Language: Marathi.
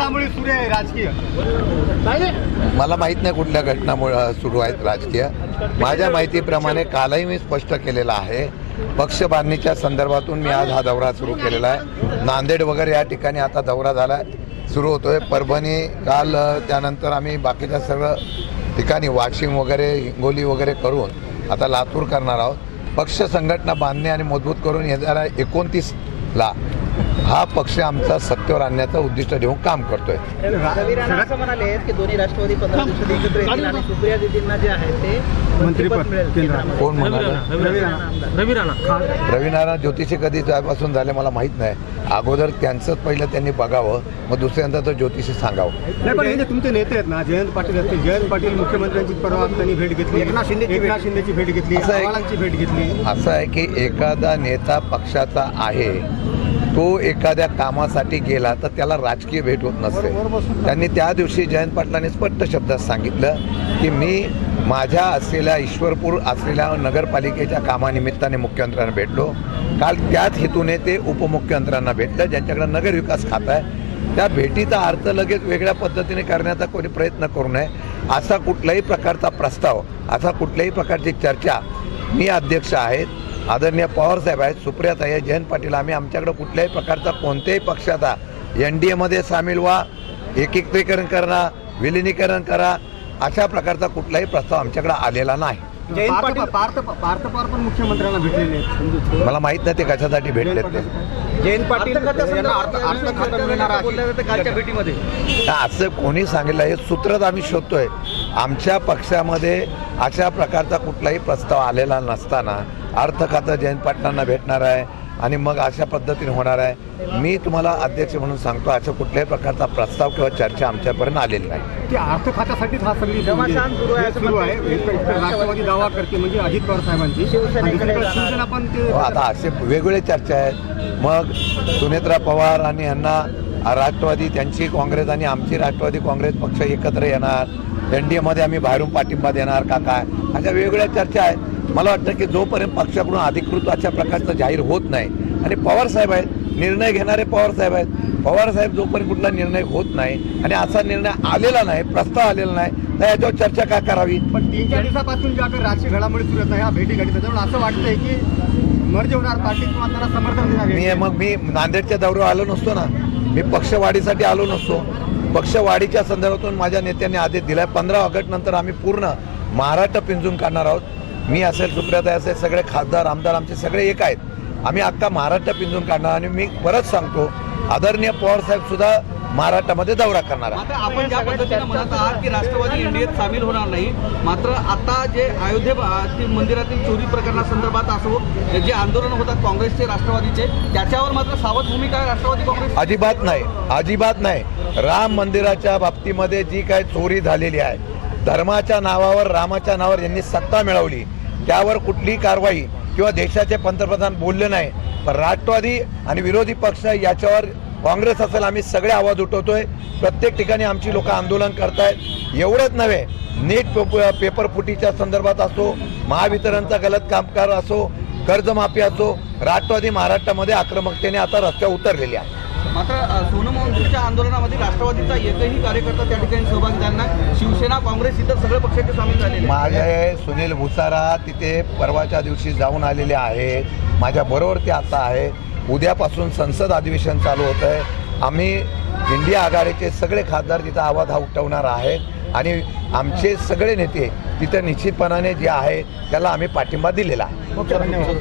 घडामोडी सुरू आहे राजकीय? मला माहीत नाही कुठल्या घटनामुळे सुरू आहेत राजकीय. माझ्या माहितीप्रमाणे कालही मी स्पष्ट केलेलं आहे, पक्ष बांधणीच्या संदर्भातून मी आज हा दौरा सुरू केलेला आहे. नांदेड वगैरे या ठिकाणी आता दौरा झाला सुरू होतोय. परभणी काल, त्यानंतर आम्ही बाकीच्या सगळं ठिकाणी वाशिम वगैरे, हिंगोली वगैरे करून आता लातूर करणार आहोत. पक्ष संघटना बांधणे आणि मजबूत करून येणाऱ्या 29ला हा पक्ष आमचा सत्तेवर आणण्याचं उद्दिष्ट घेऊन काम करतोय. रवी राणा असं म्हणाले की दोन्ही राष्ट्रवादी 15 दिवसात एकत्र येतील आणि सुप्रिया दीदींना जे आहे ते मंत्रिपद मिळेल. कोण म्हणाले? रवी राणा ज्योतिषी कधी त्यापासून झाले मला माहीत नाही. अगोदर त्यांचंच पहिलं त्यांनी बघावं, मग दुसऱ्यांदा तर ज्योतिषी सांगावं. नाही, पण हे जे तुमचे नेते आहेत ना, जयंत पाटील असतील, जयंत पाटील मुख्यमंत्र्यांची परवा त्यांनी भेट घेतली, एकनाथ शिंदेची भेट घेतली, चव्हाणांची भेट घेतली. असं आहे की एखादा नेता पक्षाचा आहे, तो एखाद्या कामासाठी गेला तर त्याला राजकीय भेट होत नसते. त्यांनी त्या दिवशी जयंत पाटलांनी स्पष्ट शब्दात सांगितलं की मी माझ्या असलेल्या ईश्वरपूर असलेल्या नगरपालिकेच्या कामानिमित्ताने मुख्यमंत्र्यांना भेटलो. काल त्याच हेतूने ते उपमुख्यमंत्र्यांना भेटलं, ज्यांच्याकडे नगरविकास खातं आहे. त्या भेटीचा अर्थ लगेच वेगळ्या पद्धतीने करण्याचा कोणी प्रयत्न करू नये. असा कुठल्याही प्रकारचा प्रस्ताव, असा कुठल्याही प्रकारची चर्चा, मी अध्यक्ष आहेत, आदरणीय पवारसाहेब आहेत, सुप्रियाताई आहे, जयंत पाटील, आम्ही आमच्याकडे कुठल्याही प्रकारचा कोणत्याही पक्षाचा NDAमध्ये सामील व्हा, एकीकरण करा, विलिनीकरण करा, अशा प्रकारचा कुठलाही प्रस्ताव आमच्याकडे आलेला नाही. जयंत पाटील पार्थ पवार पण मुख्यमंत्र्यांना भेटलेले आहेत. मला माहीत नाही ते कशासाठी भेटलेत ते. जयंत पाटील कालच्या भेटीमध्ये असं कोणी सांगितलं हे सूत्रच आम्ही शोधतोय. आमच्या पक्षामध्ये अशा प्रकारचा कुठलाही प्रस्ताव आलेला नसताना अर्थ खातं जयंत पाटलांना भेटणार आहे आणि मग अशा पद्धतीने होणार आहे. मी तुम्हाला अध्यक्ष म्हणून सांगतो, अशा कुठल्याही प्रकारचा प्रस्ताव किंवा चर्चा आमच्यापर्यंत आलेली नाही. की अर्थ खात्यासाठीच हा सगळी सुरू आहे. राष्ट्रवादी दावा करते म्हणजे अजित पवार साहेबांची, शिवसेना पण ते आता असे वेगवेगळे चर्चा आहेत. मग सुनेत्रा पवार आणि यांना राष्ट्रवादी, त्यांची काँग्रेस आणि आमची राष्ट्रवादी काँग्रेस पक्ष एकत्र येणार, NDAमध्ये आम्ही बाहेरून पाठिंबा देणार का काय, अशा वेगवेगळ्या चर्चा आहेत. मला वाटतं की जोपर्यंत पक्षाकडून अधिकृत अशा प्रकारचं जाहीर होत नाही, आणि पवारसाहेब आहेत, निर्णय घेणारे पवारसाहेब आहेत, पवारसाहेब जोपर्यंत कुठला निर्णय होत नाही आणि असा निर्णय आलेला नाही, प्रस्ताव आलेला नाही, तर याच्यावर चर्चा का करावी. पण 3-4 दिवसापासून ज्या काही राजकीय घडामोडी सुरू आहेत ह्या भेटी गाठी, त्याच्यामुळे असं वाटतंय की मर्ज होणार पार्टी किंवा त्यांना समर्थन देणार. मी नांदेडच्या दौऱ्यावर आलो नसतो ना, मी पक्षवाढीसाठी आलो नसतो. पक्षवाढीच्या संदर्भातून माझ्या नेत्यांनी आदेश दिलाय. 15 ऑगस्ट नंतर आम्ही पूर्ण महाराष्ट्र पिंजून काढणार आहोत. मी असेल, सुप्रियाताई असेल, सगळे खासदार आमदार आमचे सगळे एक आहेत. आम्ही अख्खा महाराष्ट्र पिंजून काढणार. आणि मी परत सांगतो, आदरणीय पवारसाहेब सुद्धा महाराष्ट्रामध्ये दौरा करणार आहे. आपण ज्या पद्धतीने म्हणत आहात की राष्ट्रवादी NDAत सामील होणार नाही, मात्र आता जे अयोध्ये मंदिरातील चोरी प्रकरणासंदर्भात असो, जे आंदोलन होतात काँग्रेसचे, राष्ट्रवादीचे, त्याच्यावर मात्र सावध भूमिका आहे राष्ट्रवादी काँग्रेस. अजिबात नाही, अजिबात नाही. राम मंदिराच्या बाबतीमध्ये जी काही चोरी झालेली आहे, धर्माच्या नावावर, रामाच्या नावावर यांनी सत्ता मिळवली, त्यावर कुठलीही कारवाई किंवा देशाचे पंतप्रधान बोलले नाही. पण राष्ट्रवादी आणि विरोधी पक्ष याच्यावर, काँग्रेस असेल, आम्ही सगळे आवाज उठवतोय. प्रत्येक ठिकाणी आमची लोक आंदोलन करतायत. एवढंच नव्हे, नीट पेपर फुटीच्या संदर्भात असो, महावितरणचा गलत कामकाज असो, कर्जमाफी असो, राष्ट्रवादी महाराष्ट्रामध्ये आक्रमकतेने आता रस्त्यावर उतरलेली आहे. मात्र सोनम वांगचुकच्या आंदोलनामध्ये राष्ट्रवादीचा एकही कार्यकर्ता त्या ठिकाणी सहभागी झाला नाही. शिवसेना, काँग्रेस इतर सगळे पक्षाचे सामील झालेले. माझे सुनील भुसारा तिथे परवाच्या दिवशी जाऊन आलेले आहेत. माझ्या बरोबर ते आता आहे. उद्यापासून संसद अधिवेशन चालू होतं आहे. आम्ही इंडिया आघाडीचे सगळे खासदार तिथं आवाज हा उठवणार आहेत आणि आमचे सगळे नेते तिथं निश्चितपणाने जे आहे त्याला आम्ही पाठिंबा दिलेला आहे. धन्यवाद.